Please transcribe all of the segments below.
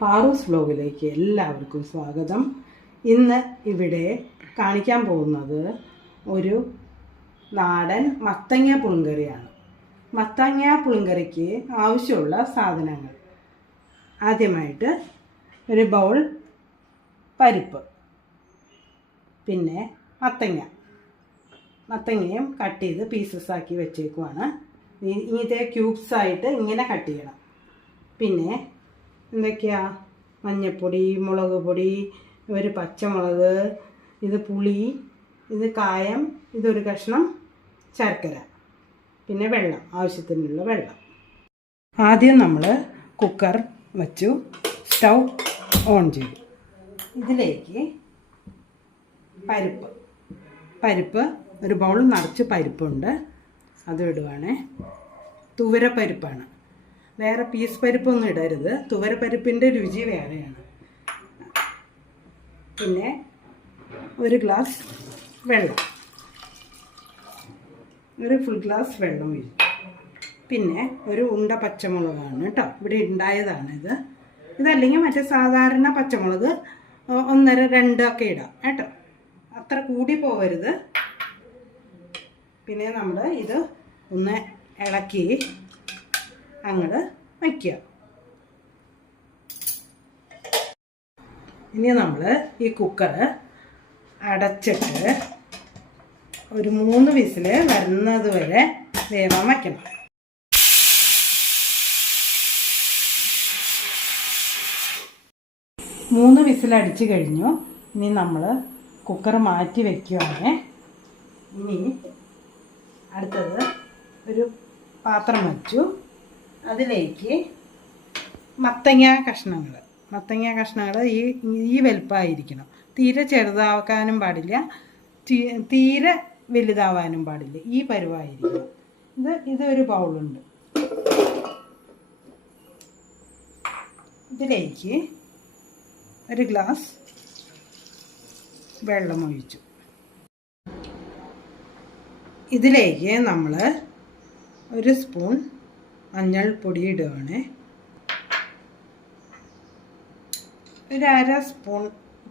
പാറൂസ് വ്ലോഗിലേക്ക് എല്ലാവർക്കും സ്വാഗതം. ഇന്ന് ഇവിടെ കാണിക്കാൻ പോകുന്നത് ഒരു നാടൻ മത്തങ്ങ പുളിങ്കറിയാണ്. മത്തങ്ങ പുളിങ്കറിക്ക് ആവശ്യമുള്ള സാധനങ്ങൾ: ആദ്യമായിട്ട് ഒരു ബൗൾ പരിപ്പ്, പിന്നെ മത്തങ്ങയും കട്ട് ചെയ്ത് പീസസ് ആക്കി വെച്ചേക്കുവാണ്. ഇതേ ക്യൂബ്സായിട്ട് ഇങ്ങനെ കട്ട് ചെയ്യണം. പിന്നെ എന്തൊക്കെയാ: മഞ്ഞൾപ്പൊടി, മുളക് പൊടി, ഒരു പച്ചമുളക്, ഇത് പുളി, ഇത് കായം, ഇതൊരു കഷ്ണം ശർക്കര, പിന്നെ വെള്ളം, ആവശ്യത്തിനുള്ള വെള്ളം. ആദ്യം നമ്മൾ കുക്കർ വച്ചു, സ്റ്റൗ ഓൺ ചെയ്തു. ഇതിലേക്ക് പരിപ്പ് ഒരു ബൗൾ നിറച്ച് പരിപ്പുണ്ട്, അത് ഇടുവാണ്. തുവരപ്പരിപ്പാണ്, വേറെ പീസ് പരിപ്പൊന്നും ഇടരുത്, തുവരപ്പരിപ്പിൻ്റെ രുചി വേറെയാണ്. പിന്നെ ഒരു ഗ്ലാസ് വെള്ളം, ഒരു ഫുൾ ഗ്ലാസ് വെള്ളം ഒഴിച്ചു. പിന്നെ ഒരു ഉണ്ട പച്ചമുളകാണ് കേട്ടോ, ഇവിടെ ഉണ്ടായതാണ് ഇതല്ലെങ്കിൽ മറ്റേ സാധാരണ പച്ചമുളക് 1, 2 ഒക്കെ ഇടാം കേട്ടോ, അത്ര കൂടി പോകരുത്. പിന്നെ നമ്മൾ ഇത് ഒന്ന് ഇളക്കി അങ്ങോട്ട് വയ്ക്കുക. ഇനി നമ്മൾ ഈ കുക്കർ അടച്ചിട്ട് ഒരു 3 വിസിൽ വരുന്നത് വരെ വേവാൻ വയ്ക്കണം. മൂന്ന് വിസിലടിച്ച് കഴിഞ്ഞു. ഇനി നമ്മൾ കുക്കർ മാറ്റി വയ്ക്കുകയാണ്. ഇനി അടുത്തത് ഒരു പാത്രം വച്ചു, അതിലേക്ക് മത്തങ്ങ കഷ്ണങ്ങൾ ഈ വലുപ്പമായിരിക്കണം. തീരെ ചെറുതാക്കാനും പാടില്ല, തീരെ വലുതാവാനും പാടില്ല, ഈ പരുവായിരിക്കണം. ഇതൊരു ബൗളുണ്ട്, ഇതിലേക്ക് ഒരു ഗ്ലാസ് വെള്ളം ഒഴിച്ചു. ഇതിലേക്ക് നമ്മൾ ഒരു സ്പൂൺ മഞ്ഞൾപ്പൊടി ഇടുകയാണ്, ഒരു 1/2 സ്പൂൺ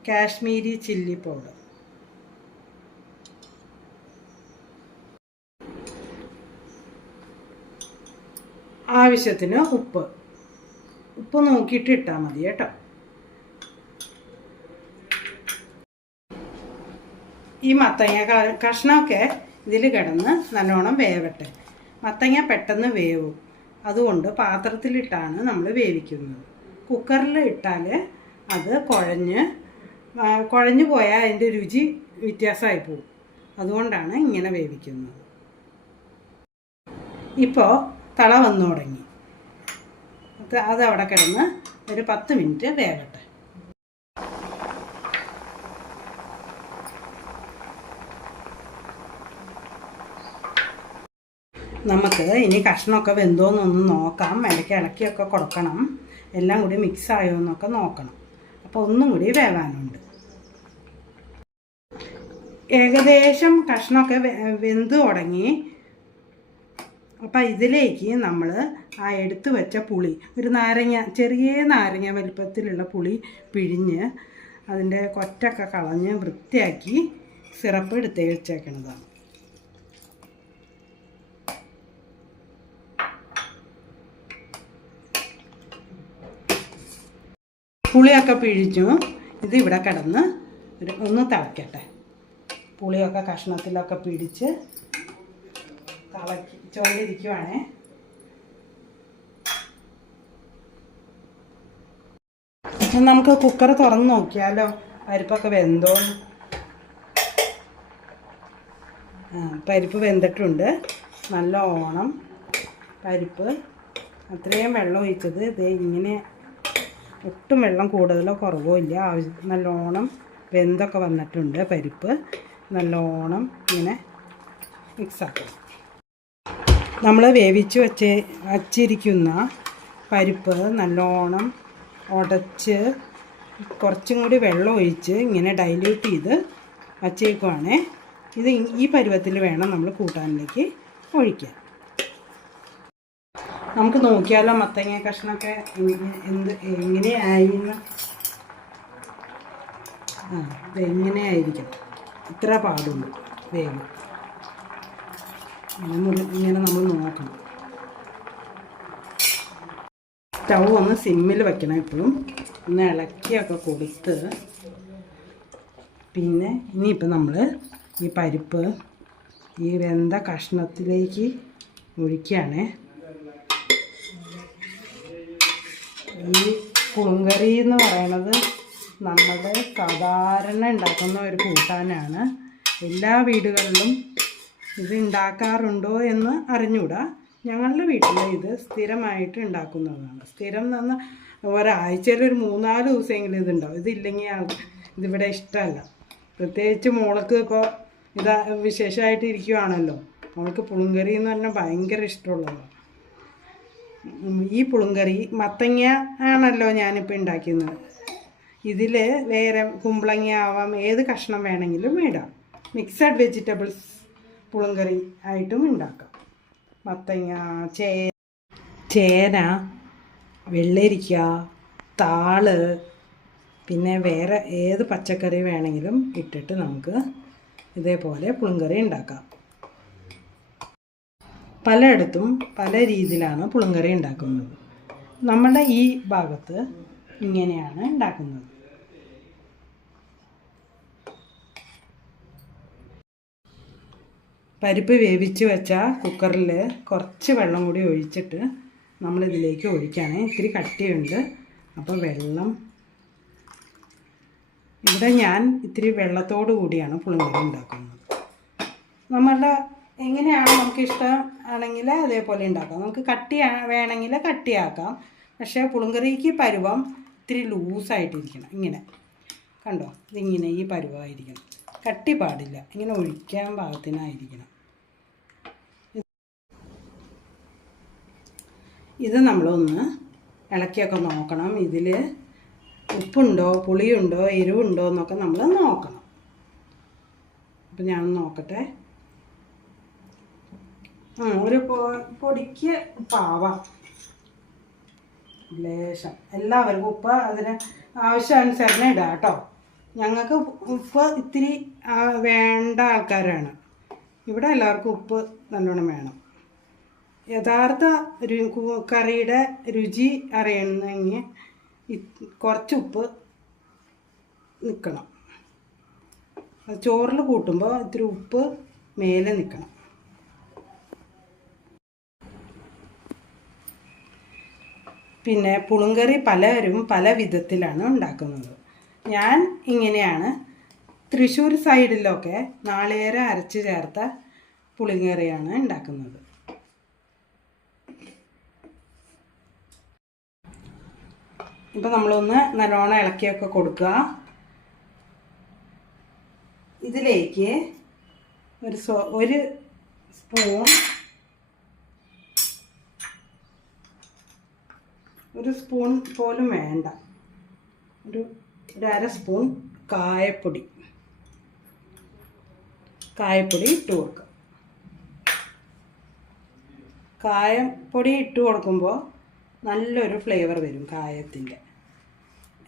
കാശ്മീരി ചില്ലി പൗഡർ, ആവശ്യത്തിന് ഉപ്പ് നോക്കിയിട്ട് ഇട്ടാൽ മതി കേട്ടോ. ഈ മത്തങ്ങ കഷ്ണമൊക്കെ ഇതിൽ കിടന്ന് നല്ലോണം വേവട്ടെ. മത്തങ്ങ പെട്ടെന്ന് വേവും, അതുകൊണ്ട് പാത്രത്തിലിട്ടാണ് നമ്മൾ വേവിക്കുന്നത്. കുക്കറിൽ ഇട്ടാൽ അത് കുഴഞ്ഞു പോയാൽ അതിൻ്റെ രുചി വ്യത്യാസമായി പോകും, അതുകൊണ്ടാണ് ഇങ്ങനെ വേവിക്കുന്നത്. ഇപ്പോൾ തള വന്നു തുടങ്ങി, അത് അവിടെ കിടന്ന് ഒരു 10 മിനിറ്റ് വേവട്ടെ. നമുക്ക് ഇനി കഷ്ണമൊക്കെ വെന്തോന്നൊന്ന് നോക്കാം. ഇളക്കിയൊക്കെ കൊടുക്കണം, എല്ലാം കൂടി മിക്സ് ആയോ എന്നൊക്കെ നോക്കണം. അപ്പോൾ ഒന്നും കൂടി വേവാനുണ്ട്. ഏകദേശം കഷ്ണമൊക്കെ വെന്ത് തുടങ്ങി. അപ്പം ഇതിലേക്ക് നമ്മൾ ആ എടുത്തു വെച്ച പുളി, ഒരു ചെറിയ നാരങ്ങ വലിപ്പത്തിലുള്ള പുളി പിഴിഞ്ഞ് അതിൻ്റെ കൊറ്റൊക്കെ കളഞ്ഞ് വൃത്തിയാക്കി സിറപ്പ് എടുത്ത് വെച്ചേക്കണതാണ്. പുളിയൊക്കെ പിഴിച്ചു, ഇത് ഇവിടെ കിടന്ന് ഒന്ന് തിളയ്ക്കട്ടെ. പുളിയൊക്കെ കഷ്ണത്തിലൊക്കെ പിടിച്ച് തിളച്ചോണ്ടിരിക്കുവാണേ. നമുക്ക് കുക്കർ തുറന്ന് നോക്കിയാലോ, പരിപ്പൊക്കെ വെന്തോന്ന്. പരിപ്പ് വെന്തിട്ടുണ്ട് നല്ലോണം. പരിപ്പ് അത്രയും വെള്ളം ഒഴിച്ചത് ഇങ്ങനെ ഒട്ടും വെള്ളം കൂടുതലോ കുറവോ ഇല്ല, നല്ലോണം വെന്തൊക്കെ വന്നിട്ടുണ്ട്. പരിപ്പ് നല്ലോണം ഇങ്ങനെ മിക്സാക്കണം. നമ്മൾ വേവിച്ച് വച്ചിരിക്കുന്ന പരിപ്പ് നല്ലോണം ഉടച്ച് കുറച്ചും കൂടി വെള്ളം ഒഴിച്ച് ഇങ്ങനെ ഡൈല്യൂട്ട് ചെയ്ത് വച്ചേക്കുവാണ്. ഈ പരുവത്തിൽ വേണം നമ്മൾ കൂട്ടാനിലേക്ക് ഒഴിക്കാൻ. നമുക്ക് നോക്കിയാലോ മത്തങ്ങ കഷ്ണമൊക്കെ എങ്ങനെയായിന്ന്. ഇതെങ്ങനെയായിരിക്കും, ഇത്ര പാടുള്ളൂ വേഗം. ഇങ്ങനെ നമ്മൾ നോക്കണം. സ്റ്റൗ ഒന്ന് സിമ്മിൽ വയ്ക്കണം എപ്പോഴും. ഒന്ന് ഇളക്കിയൊക്കെ കൊടുത്ത് പിന്നെ ഇനിയിപ്പോൾ നമ്മൾ ഈ പരിപ്പ് ഈ വെന്ത കഷ്ണത്തിലേക്ക് ഒഴിക്കുകയാണ്. ഈ പുളിങ്കറി എന്ന് പറയുന്നത് നമ്മൾ സാധാരണ ഉണ്ടാക്കുന്ന ഒരു കൂട്ടാനാണ്. എല്ലാ വീടുകളിലും ഇത് ഉണ്ടാക്കാറുണ്ടോ എന്ന് അറിഞ്ഞൂടാ. ഞങ്ങളുടെ വീട്ടിൽ ഇത് സ്ഥിരമായിട്ട് ഉണ്ടാക്കുന്നതാണ്. സ്ഥിരം എന്ന് പറഞ്ഞാൽ ഒരാഴ്ചയിൽ ഒരു 3-4 ദിവസമെങ്കിലും ഇതുണ്ടാവും. ഇതില്ലെങ്കിൽ ഇതിവിടെ ഇഷ്ടമല്ല. പ്രത്യേകിച്ച് മോൾക്ക് ഇപ്പോൾ ഇത് വിശേഷമായിട്ട് ഇരിക്കുവാണല്ലോ. മോൾക്ക് പുളിങ്കറി എന്ന് പറഞ്ഞാൽ ഭയങ്കര ഇഷ്ടമുള്ളതാണ്. ഈ പുളിങ്കറി മത്തങ്ങ ആണല്ലോ ഞാനിപ്പോൾ ഉണ്ടാക്കുന്നത്. ഇതിൽ വേറെ കുമ്പളങ്ങ ആവാം, ഏത് കഷ്ണം വേണമെങ്കിലും ഇടാം. മിക്സഡ് വെജിറ്റബിൾസ് പുളിങ്കറി ആയിട്ടും ഉണ്ടാക്കാം. മത്തങ്ങ, ചേന, വെള്ളരിക്ക, താള്, പിന്നെ വേറെ ഏത് പച്ചക്കറി വേണമെങ്കിലും ഇട്ടിട്ട് നമുക്ക് ഇതേപോലെ പുളിങ്കറി ഉണ്ടാക്കാം. പലയിടത്തും പല രീതിയിലാണ് പുളിങ്കറി ഉണ്ടാക്കുന്നത്. നമ്മുടെ ഈ ഭാഗത്ത് ഇങ്ങനെയാണ് ഉണ്ടാക്കുന്നത്. പരിപ്പ് വേവിച്ച് വെച്ച കുക്കറിൽ കുറച്ച് വെള്ളം കൂടി ഒഴിച്ചിട്ട് നമ്മളിതിലേക്ക് ഒഴിക്കുകയാണ്. ഇത്തിരി കട്ടിയുണ്ട്, അപ്പോൾ വെള്ളം ഇവിടെ ഞാൻ ഇത്തിരി വെള്ളത്തോടു കൂടിയാണ് പുളിങ്കറി ഉണ്ടാക്കുന്നത്. നമ്മളുടെ എങ്ങനെയാണ് നമുക്ക് ഇഷ്ടം ആണെങ്കിൽ അതേപോലെ ഉണ്ടാക്കാം. നമുക്ക് കട്ടി വേണമെങ്കിൽ കട്ടിയാക്കാം. പക്ഷേ പുളിങ്കറിക്ക് പരുവം ഇത്തിരി ലൂസായിട്ടിരിക്കണം. ഇങ്ങനെ കണ്ടോ, ഇതിങ്ങനെ ഈ പരുവമായിരിക്കണം. കട്ടി പാടില്ല, ഇങ്ങനെ ഒഴിക്കാൻ പാകത്തിനായിരിക്കണം. ഇത് നമ്മളൊന്ന് ഇളക്കിയൊക്കെ നോക്കണം. ഇതിൽ ഉപ്പുണ്ടോ, പുളിയുണ്ടോ, എരിവുണ്ടോ എന്നൊക്കെ നമ്മൾ നോക്കണം. അപ്പം ഞാൻ നോക്കട്ടെ. ഒരു പൊടിക്ക് ഉപ്പാവാം, ലേശം. എല്ലാവർക്കും ഉപ്പ് അതിന് ആവശ്യാനുസരണം ഇടാം കേട്ടോ. ഞങ്ങൾക്ക് ഉപ്പ് ഇത്തിരി വേണ്ട ആൾക്കാരാണ്. ഇവിടെ എല്ലാവർക്കും ഉപ്പ് നല്ലോണം വേണം. യഥാർത്ഥ കറിയുടെ രുചി അറിയണമെങ്കിൽ കുറച്ച് ഉപ്പ് നിൽക്കണം. ചോറിൽ കൂട്ടുമ്പോൾ ഇത്തിരി ഉപ്പ് മേലെ നിൽക്കണം. പിന്നെ പുളിങ്കറി പലരും പല വിധത്തിലാണ് ഉണ്ടാക്കുന്നത്. ഞാൻ ഇങ്ങനെയാണ്. തൃശ്ശൂർ സൈഡിലൊക്കെ നാളികേരം അരച്ച് ചേർത്ത പുളിങ്കറിയാണ് ഉണ്ടാക്കുന്നത്. ഇപ്പോൾ നമ്മളൊന്ന് നല്ലോണം ഇളക്കിയൊക്കെ കൊടുക്കുക. ഇതിലേക്ക് ഒരു സ്പൂൺ പോലും വേണ്ട, ഒരു 1/2 സ്പൂൺ കായപ്പൊടി ഇട്ട് കൊടുക്കുക. കായപ്പൊടി ഇട്ട് കൊടുക്കുമ്പോൾ നല്ലൊരു ഫ്ലേവർ വരും കായത്തിൻ്റെ.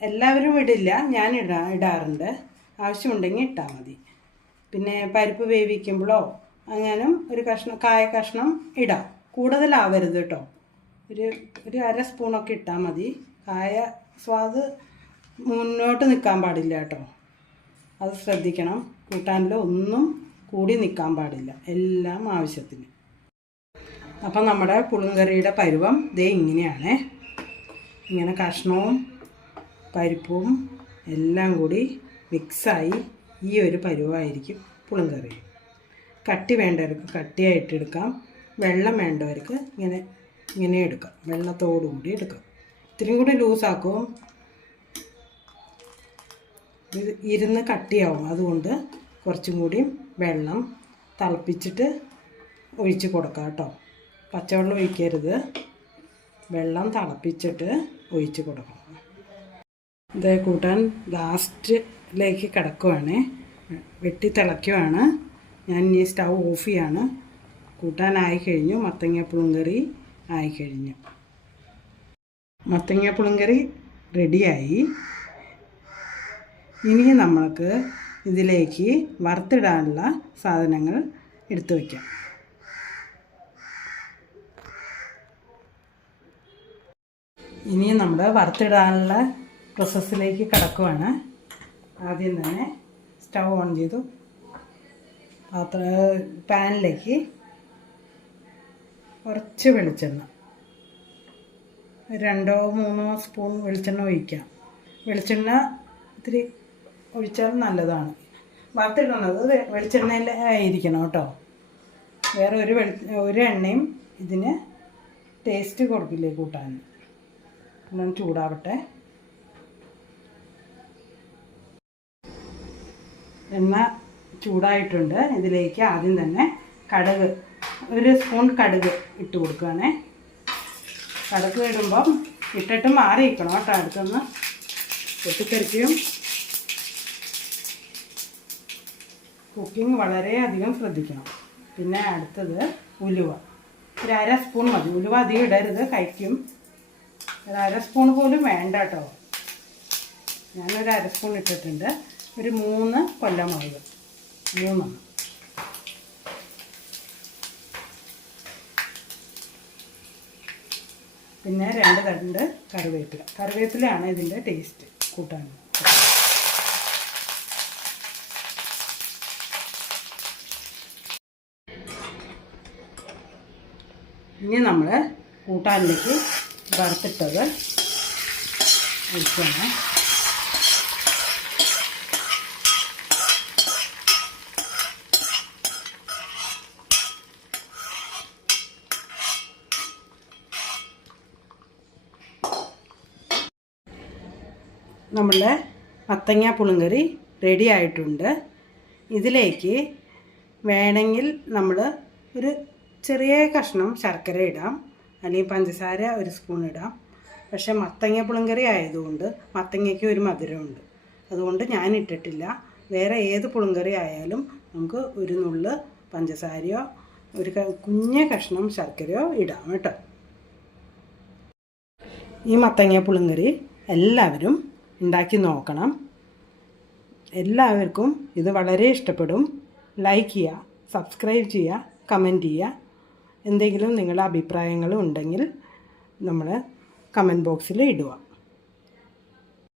എല്ലാവരും ഇടില്ല, ഞാൻ ഇടാറുണ്ട്. ആവശ്യമുണ്ടെങ്കിൽ ഇട്ടാൽ മതി. പിന്നെ പരിപ്പ് വേവിക്കുമ്പോഴോ അങ്ങനെ ഒരു കായ കഷ്ണം ഇടാം. കൂടുതലാവരുത് കേട്ടോ. ഒരു 1/2 സ്പൂണൊക്കെ ഇട്ടാൽ മതി. കായ സ്വാദ് മുന്നോട്ട് നിൽക്കാൻ പാടില്ല കേട്ടോ, അത് ശ്രദ്ധിക്കണം. കൂട്ടാനിൽ ഒന്നും കൂടി നിൽക്കാൻ പാടില്ല, എല്ലാം ആവശ്യത്തിന്. അപ്പം നമ്മുടെ പുളിങ്കറിയുടെ പരുവം ദേ ഇങ്ങനെയാണ്. ഇങ്ങനെ കഷ്ണവും പരിപ്പും എല്ലാം കൂടി മിക്സായി ഈ ഒരു പരുവമായിരിക്കും പുളിങ്കറി. കട്ടി വേണ്ടവർക്ക് കട്ടിയായിട്ടെടുക്കാം, വെള്ളം വേണ്ടവർക്ക് ഇങ്ങനെ എടുക്കാം, വെള്ളത്തോടു കൂടി എടുക്കാം. ഇത്തിരി കൂടി ലൂസാക്കും, ഇരുന്ന് കട്ടിയാവും. അതുകൊണ്ട് കുറച്ചും കൂടി വെള്ളം തിളപ്പിച്ചിട്ട് ഒഴിച്ച് കൊടുക്കാം കേട്ടോ. പച്ചവെള്ളം ഒഴിക്കരുത്, വെള്ളം തിളപ്പിച്ചിട്ട് ഒഴിച്ച് കൊടുക്കണം. ഇത് കൂട്ടാൻ ലാസ്റ്റിലേക്ക് കിടക്കുവാണ്, വെട്ടി തിളയ്ക്കുവാണ്. ഞാൻ ഇനി സ്റ്റൗ ഓഫ് ചെയ്യാണ്. കൂട്ടാനായി കഴിഞ്ഞു. മത്തങ്ങ പുളിങ്കറി ആയിക്കഴിഞ്ഞു. മത്തങ്ങ പുളിങ്കറി റെഡിയായി. ഇനി നമ്മൾക്ക് ഇതിലേക്ക് വറുത്തിടാനുള്ള സാധനങ്ങൾ എടുത്തു വയ്ക്കാം. ഇനി നമ്മൾ വറുത്തിടാനുള്ള പ്രോസസ്സിലേക്ക് കടക്കുവാണ്. ആദ്യം തന്നെ സ്റ്റൗ ഓൺ ചെയ്തു പാനിലേക്ക് കുറച്ച് വെളിച്ചെണ്ണ, 2-3 സ്പൂൺ വെളിച്ചെണ്ണ ഒഴിക്കാം. വെളിച്ചെണ്ണ ഇത്തിരി ഒഴിച്ചാൽ നല്ലതാണ്. വറുത്തിടുന്നത് വെളിച്ചെണ്ണയിൽ ആയിരിക്കണം കേട്ടോ. വേറെ ഒരു എണ്ണയും ഇതിന് ടേസ്റ്റ് കൊടുക്കില്ലേ കൂട്ടാൻ. ഒന്ന് ചൂടാവട്ടെ. എണ്ണ ചൂടായിട്ടുണ്ട്. ഇതിലേക്ക് ആദ്യം തന്നെ കടുക്, 1 സ്പൂൺ കടുക് ഇട്ട് കൊടുക്കുകയാണേ. കടുക് ഇടുമ്പം ഇട്ടിട്ട് മാറിയിരിക്കണം കേട്ടോ. അടുത്തൊന്ന് പൊട്ടിത്തെറിക്കും. കുക്കിംഗ് വളരെയധികം ശ്രദ്ധിക്കണം. പിന്നെ അടുത്തത് ഉലുവ, 1/2 സ്പൂൺ മതി. ഉലുവ അധികം ഇടരുത്, കഴിക്കും. 1/2 സ്പൂൺ പോലും വേണ്ട കേട്ടോ. ഞാനൊരു 1/2 സ്പൂൺ ഇട്ടിട്ടുണ്ട്. ഒരു 3 കൊല്ലമുളക്, 3. പിന്നെ 2 തണ്ട് കറിവേപ്പില. കറിവേപ്പിലയാണ് ഇതിൻ്റെ ടേസ്റ്റ് കൂട്ടാൻ. ഇനി നമ്മൾ കൂട്ടാനിലേക്ക് വറുത്തിട്ടത് ഒഴിക്കണം. നമ്മളുടെ മത്തങ്ങ പുളിങ്കറി റെഡി ആയിട്ടുണ്ട്. ഇതിലേക്ക് വേണമെങ്കിൽ നമ്മൾ ഒരു ചെറിയ കഷ്ണം ശർക്കര ഇടാം, അല്ലെങ്കിൽ പഞ്ചസാര 1 സ്പൂൺ ഇടാം. പക്ഷേ മത്തങ്ങ പുളിങ്കറി ആയതുകൊണ്ട് മത്തങ്ങയ്ക്ക് ഒരു മധുരമുണ്ട്, അതുകൊണ്ട് ഞാൻ ഇട്ടിട്ടില്ല. വേറെ ഏത് പുളിങ്കറി ആയാലും നമുക്ക് ഒരു നുള്ള് പഞ്ചസാരയോ ഒരു കുഞ്ഞ കഷ്ണം ശർക്കരയോ ഇടാം കേട്ടോ. ഈ മത്തങ്ങ പുളിങ്കറി എല്ലാവരും ഉണ്ടാക്കി നോക്കണം. എല്ലാവർക്കും ഇത് വളരെ ഇഷ്ടപ്പെടും. ലൈക്ക് ചെയ്യുക, സബ്സ്ക്രൈബ് ചെയ്യുക, കമൻറ്റ് ചെയ്യുക. എന്തെങ്കിലും നിങ്ങളുടെ അഭിപ്രായങ്ങൾ ഉണ്ടെങ്കിൽ നമ്മൾ കമൻറ്റ് ബോക്സിൽ ഇടുക.